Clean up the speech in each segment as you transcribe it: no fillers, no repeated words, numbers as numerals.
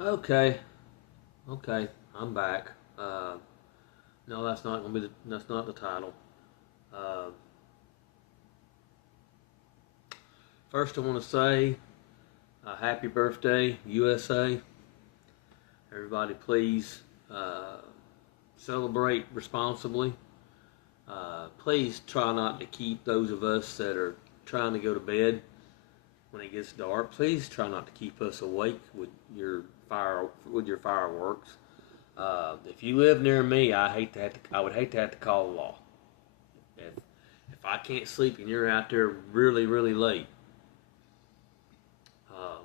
Okay, okay, I'm back. No, that's not gonna be that's not the title. Uh, First, I want to say happy birthday, USA. Everybody, please celebrate responsibly. Please try not to keep those of us that are trying to go to bed when it gets dark. Please try not to keep us awake with your fireworks. If you live near me, I would hate to have to call the law. If if I can't sleep and you're out there really really late, um,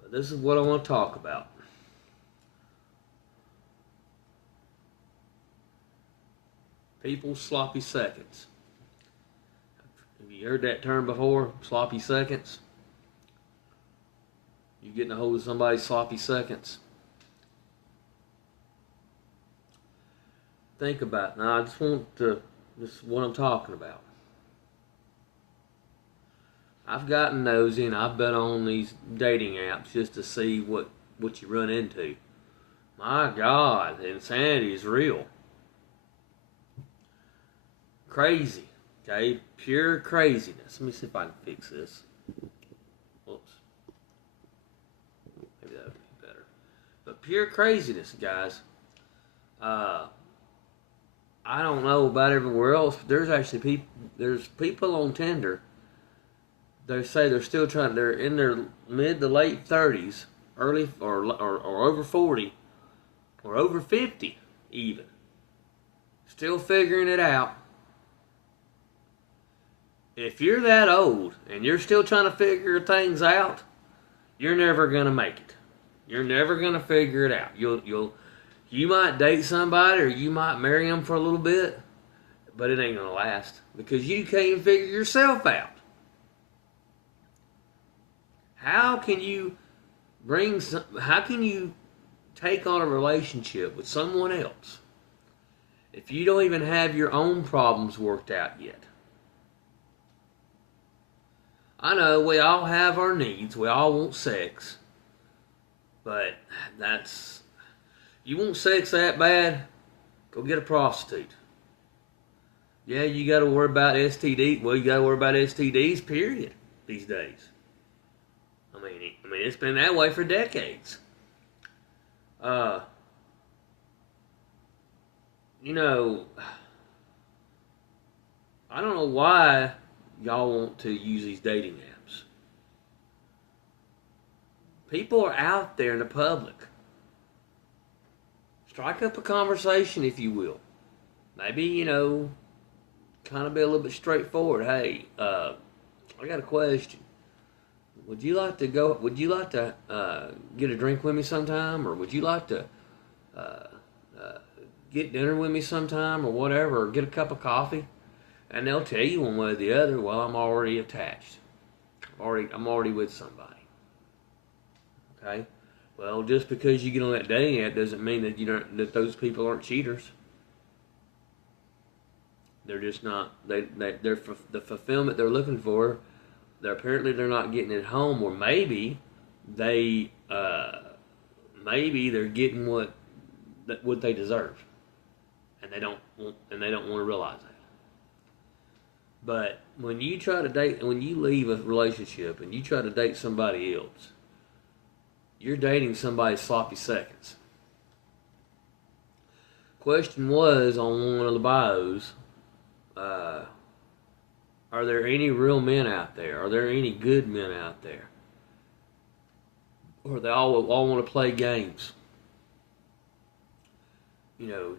but this is what I want to talk about. People's sloppy seconds. Have you heard that term before? Sloppy seconds. You getting a hold of somebody's sloppy seconds? Think about it. Now I just want to. This is what I'm talking about. I've gotten nosy and I've been on these dating apps just to see what you run into. My God, the insanity is real. Crazy. Okay? Pure craziness. Let me see if I can fix this. Whoops. Maybe that would be better. But pure craziness, guys. Uh, I don't know about everywhere else, but there's people on Tinder. They say they're still trying. They're in their mid to late 30s, early or over 40, or over 50 even. Still figuring it out. If you're that old and you're still trying to figure things out, you're never gonna make it. You're never gonna figure it out. You might date somebody or you might marry them for a little bit, but it ain't gonna last because you can't even figure yourself out. How can you how can you take on a relationship with someone else if you don't even have your own problems worked out yet? I know we all have our needs. We all want sex. But that's you want sex that bad? Go get a prostitute. Yeah, you got to worry about STD. Well, you got to worry about STDs. Period. These days. I mean, it's been that way for decades. Uh, you know, I don't know why y'all want to use these dating apps. People are out there in the public. Strike up a conversation, if you will. Maybe, kind of be a little bit straightforward. Hey, I got a question. Would you like to get a drink with me sometime? Or would you like to uh, uh, get dinner with me sometime or whatever? Or get a cup of coffee? And they'll tell you one way or the other, well, I'm already attached. I'm already with somebody. Okay? Well, just because you get on that dating app doesn't mean that that those people aren't cheaters. They're just not. They're the fulfillment they're looking for. They're not getting it at home, or they maybe they're getting what they deserve, and they don't want to realize that. But when you leave a relationship and you try to date somebody else, you're dating somebody's sloppy seconds. Question was on one of the bios, uh, are there any real men out there? Are there any good men out there? Or they all want to play games?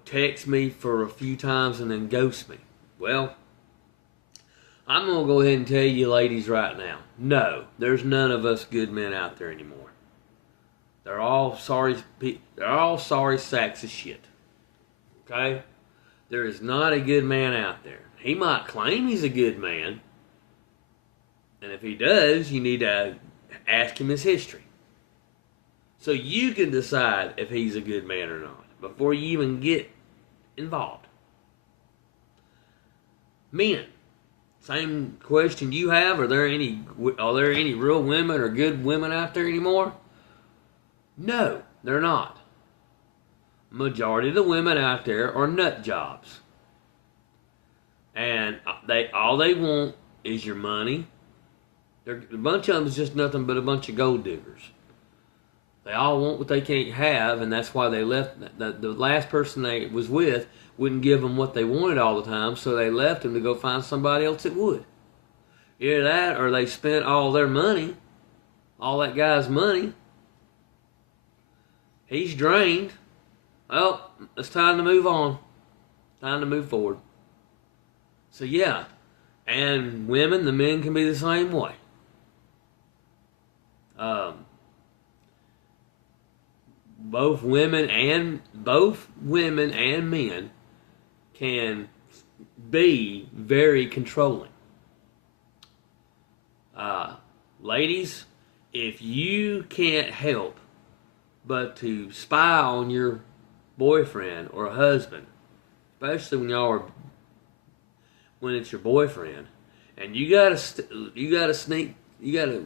Text me for a few times and then ghost me. Well, I'm going to go ahead and tell you ladies right now, no, there's none of us good men out there anymore. They're all sorry sacks of shit. Okay? There is not a good man out there. He might claim he's a good man. And if he does, you need to ask him his history. So you can decide if he's a good man or not before you even get involved. Men, Same question you have. Are there any real women or good women out there anymore? No, they're not. Majority of the women out there are nut jobs. And all they want is your money. A bunch of them is just nothing but a bunch of gold diggers. They all want what they can't have, and that's why they left. The last person they was with wouldn't give them what they wanted all the time, so they left him to go find somebody else that would. Either that, or they spent all their money, all that guy's money. He's drained. Well, it's time to move on. Time to move forward. So yeah, and women, the men can be the same way. Both women and men can be very controlling. Ladies, if you can't help but to spy on your boyfriend or husband, especially when it's your boyfriend, and you gotta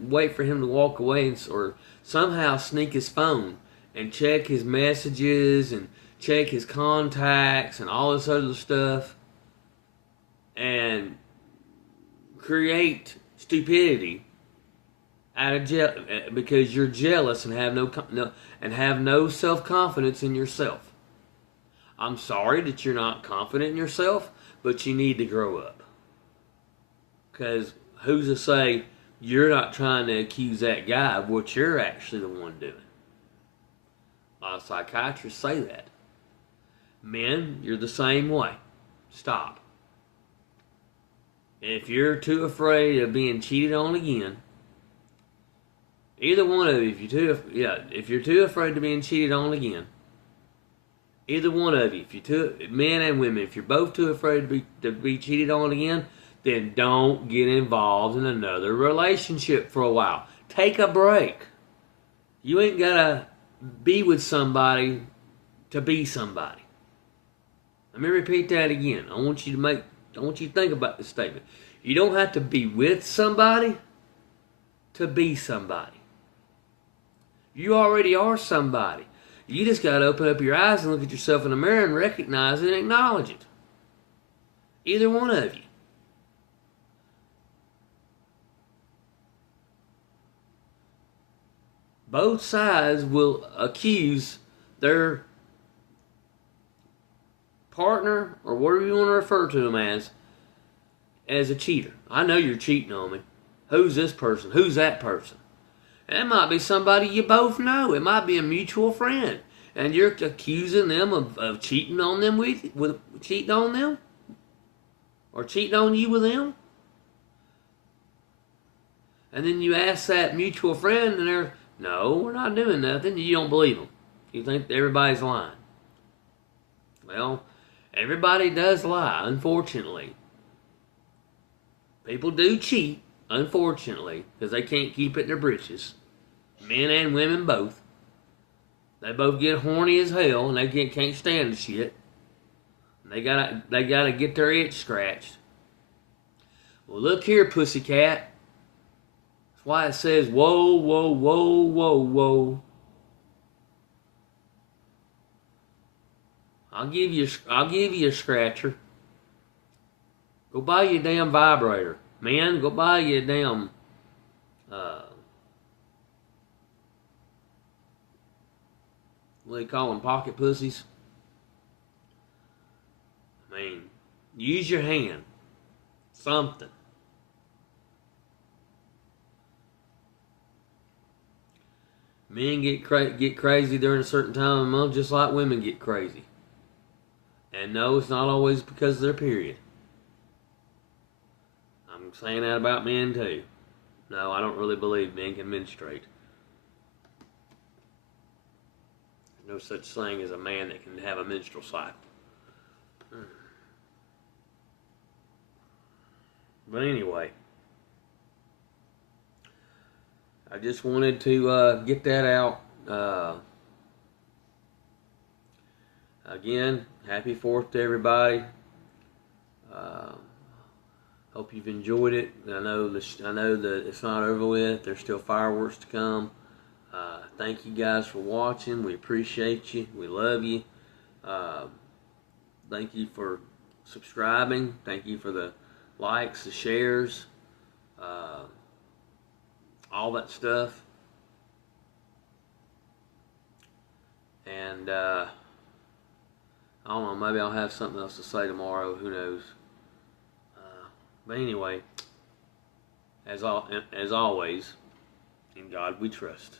wait for him to walk away or somehow sneak his phone and check his messages and check his contacts and all this other stuff and create stupidity out of because you're jealous and have no self-confidence in yourself. I'm sorry that you're not confident in yourself, but you need to grow up. Because who's to say you're not trying to accuse that guy of what you're actually the one doing? A lot of psychiatrists say that. Men, you're the same way. Stop. If you're too afraid of being cheated on again, either one of you, if you're too afraid of being cheated on again, either one of you, men and women, if you're both too afraid to be cheated on again, then don't get involved in another relationship for a while. Take a break. You ain't gotta be with somebody to be somebody. Let me repeat that again. I want you to think about this statement. You don't have to be with somebody to be somebody. You already are somebody. You just got to open up your eyes and look at yourself in the mirror and recognize it and acknowledge it. Either one of you. Both sides will accuse their partner, or whatever you want to refer to them as a cheater. I know you're cheating on me. Who's this person? Who's that person? And it might be somebody you both know. It might be a mutual friend. And you're accusing them of cheating on them with cheating on them? Or cheating on you with them? And then you ask that mutual friend and they're, no, we're not doing nothing. You don't believe them. You think everybody's lying. Well, everybody does lie, unfortunately. People do cheat, unfortunately, because they can't keep it in their britches. Men and women both. They both get horny as hell and they can't stand the shit. They gotta get their itch scratched. Well, look here, pussycat. That's why it says, whoa, whoa, whoa, whoa, whoa. I'll give you a scratcher. Go buy you a damn vibrator. Man, go buy you a damn what do they call them, pocket pussies? I mean, use your hand. Something. Men get crazy during a certain time of the month just like women get crazy. And no, it's not always because of their period. I'm saying that about men too. No, I don't really believe men can menstruate. There's no such thing as a man that can have a menstrual cycle. But anyway, I just wanted to get that out. Again, happy 4th to everybody. Hope you've enjoyed it. I know that it's not over with. There's still fireworks to come. Thank you guys for watching. We appreciate you. We love you. Thank you for subscribing. Thank you for the likes, the shares, all that stuff. And I don't know, maybe I'll have something else to say tomorrow. Who knows? But anyway, as always, in God we trust.